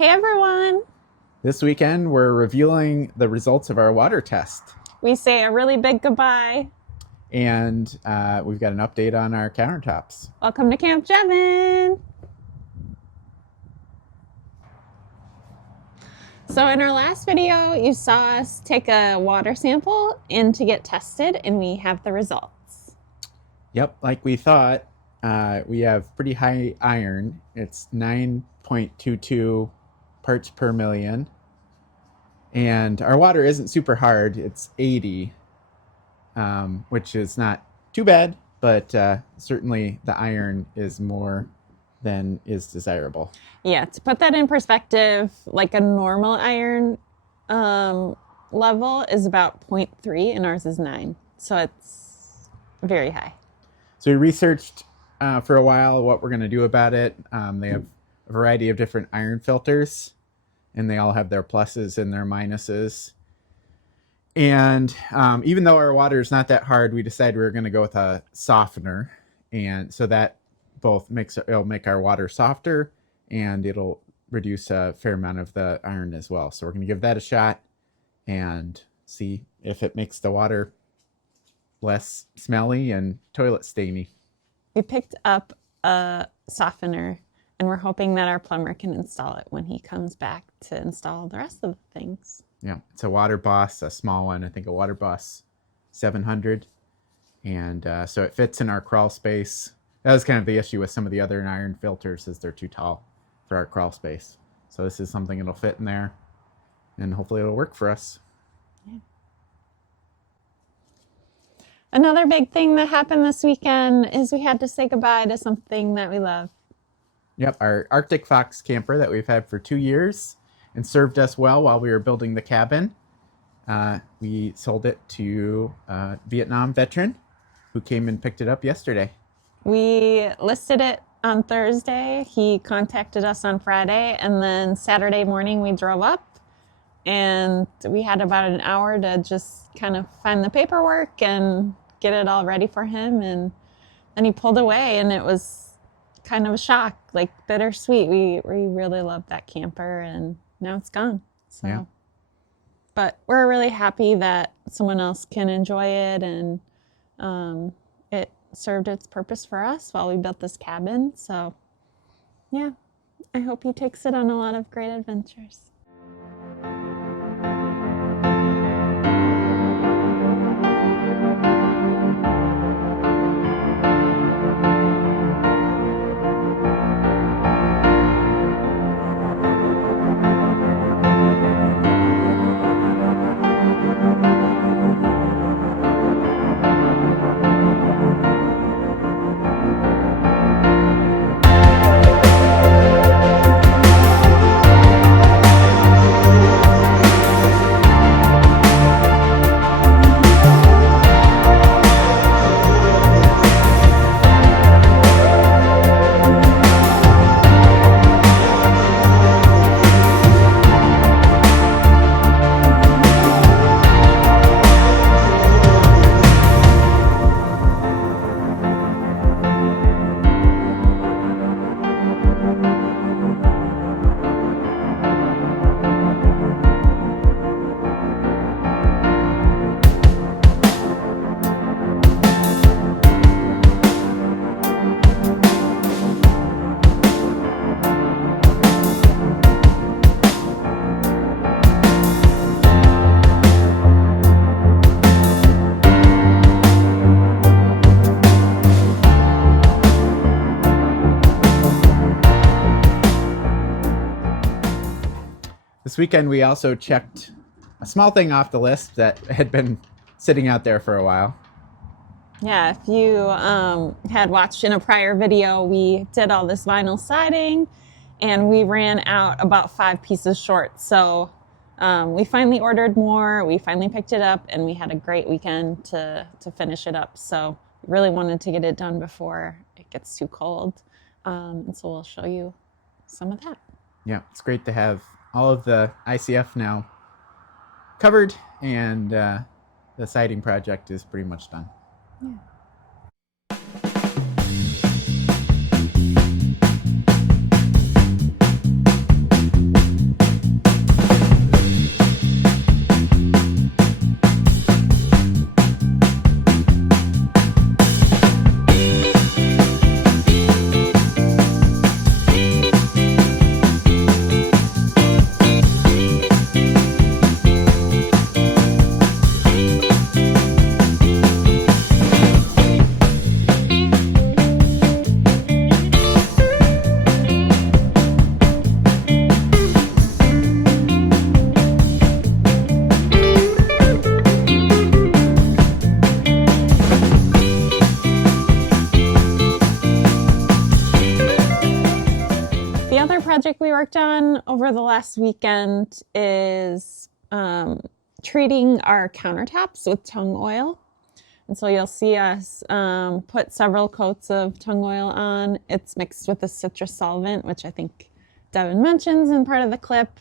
Hey everyone! This weekend, we're revealing the results of our water test. We say a really big goodbye. And we've got an update on our countertops. Welcome to Camp Jevin! So in our last video, you saw us take a water sample in to get tested, and we have the results. Yep, like we thought, we have pretty high iron. It's 9.22 parts per million. And our water isn't super hard. It's 80, which is not too bad, but certainly the iron is more than is desirable. Yeah, to put that in perspective, like a normal iron level is about 0.3 and ours is 9. So it's very high. So we researched for a while what we're going to do about it. They have a variety of different iron filters, and they all have their pluses and their minuses. And even though our water is not that hard, we decided we were going to go with a softener. And so that both it'll make our water softer, and it'll reduce a fair amount of the iron as well. So we're going to give that a shot and see if it makes the water less smelly and toilet stainy. We picked up a softener, and we're hoping that our plumber can install it when he comes back to install the rest of the things. Yeah, it's a Water Boss, a small one, I think a Water Boss 700. And so it fits in our crawl space. That was kind of the issue with some of the other iron filters, is they're too tall for our crawl space. So this is something that'll fit in there, and hopefully it'll work for us. Yeah. Another big thing that happened this weekend is we had to say goodbye to something that we love. Yep, our Arctic Fox camper that we've had for 2 years and served us well while we were building the cabin. We sold it to a Vietnam veteran who came and picked it up yesterday. We listed it on Thursday. He contacted us on Friday, and then Saturday morning we drove up, and we had about an hour to just kind of find the paperwork and get it all ready for him. And then he pulled away, and it was kind of a shock, like bittersweet. We really loved that camper, and now it's gone. So, yeah. But we're really happy that someone else can enjoy it, and it served its purpose for us while we built this cabin. So, yeah, I hope he takes it on a lot of great adventures. This weekend, we also checked a small thing off the list that had been sitting out there for a while. Yeah, if you had watched in a prior video, we did all this vinyl siding, and we ran out about 5 pieces short. So we finally ordered more, we finally picked it up, and we had a great weekend to finish it up. So we really wanted to get it done before it gets too cold. And so we'll show you some of that. Yeah, it's great to have all of the ICF now covered, and the siding project is pretty much done. Yeah. project we worked on over the last weekend is treating our countertops with tung oil. And so you'll see us put several coats of tung oil on. It's mixed with a citrus solvent, which I think Devin mentions in part of the clip.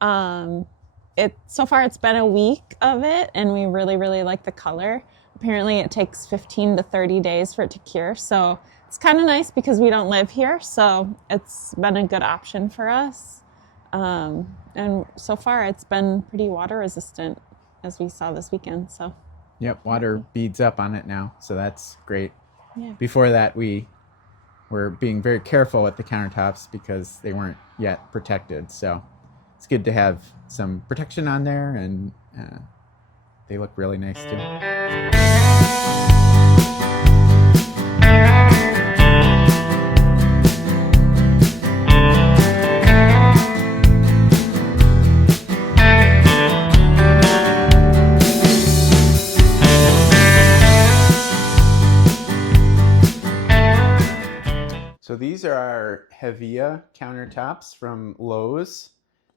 So far it's been a week of it, and we really, really like the color. Apparently it takes 15 to 30 days for it to cure. So it's kind of nice because we don't live here. So it's been a good option for us. And so far it's been pretty water resistant, as we saw this weekend. So. Yep, water beads up on it now, so that's great. Yeah. Before that, we were being very careful with the countertops because they weren't yet protected. So it's good to have some protection on there, and they look really nice too. So these are our Hevea countertops from Lowe's.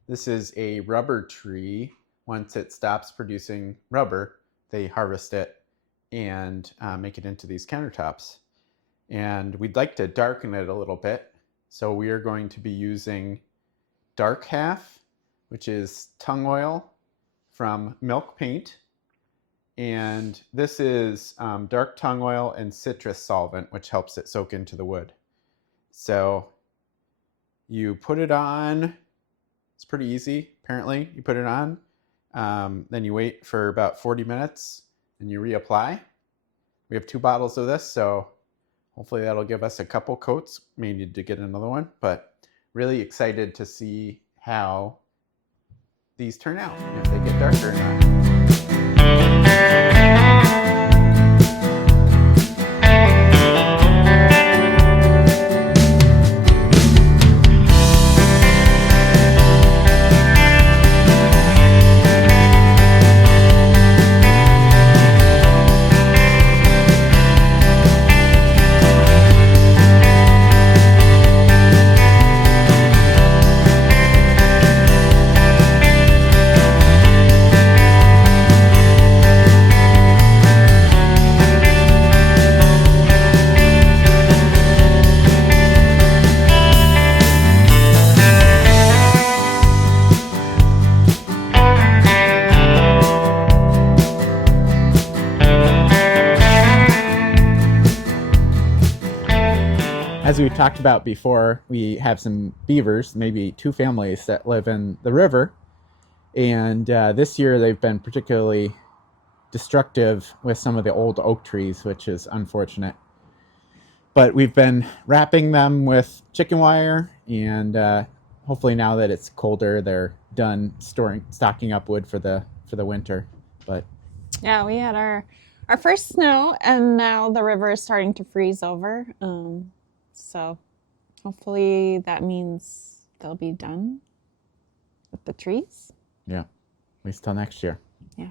This is a rubber tree. Once it stops producing rubber, they harvest it and make it into these countertops. And we'd like to darken it a little bit. So we are going to be using Dark Half, which is tung oil from Milk Paint. And this is dark tung oil and citrus solvent, which helps it soak into the wood. So you put it on, it's pretty easy, apparently. You put it on, then you wait for about 40 minutes and you reapply. We have 2 bottles of this, so hopefully that'll give us a couple coats. May need to get another one, but really excited to see how these turn out, if they get darker or not. As we've talked about before, we have some beavers, maybe 2 families that live in the river. And this year they've been particularly destructive with some of the old oak trees, which is unfortunate. But we've been wrapping them with chicken wire, and hopefully now that it's colder, they're done stocking up wood for the winter. But yeah, we had our first snow, and now the river is starting to freeze over. So hopefully that means they'll be done with the trees. Yeah, at least till next year. Yeah.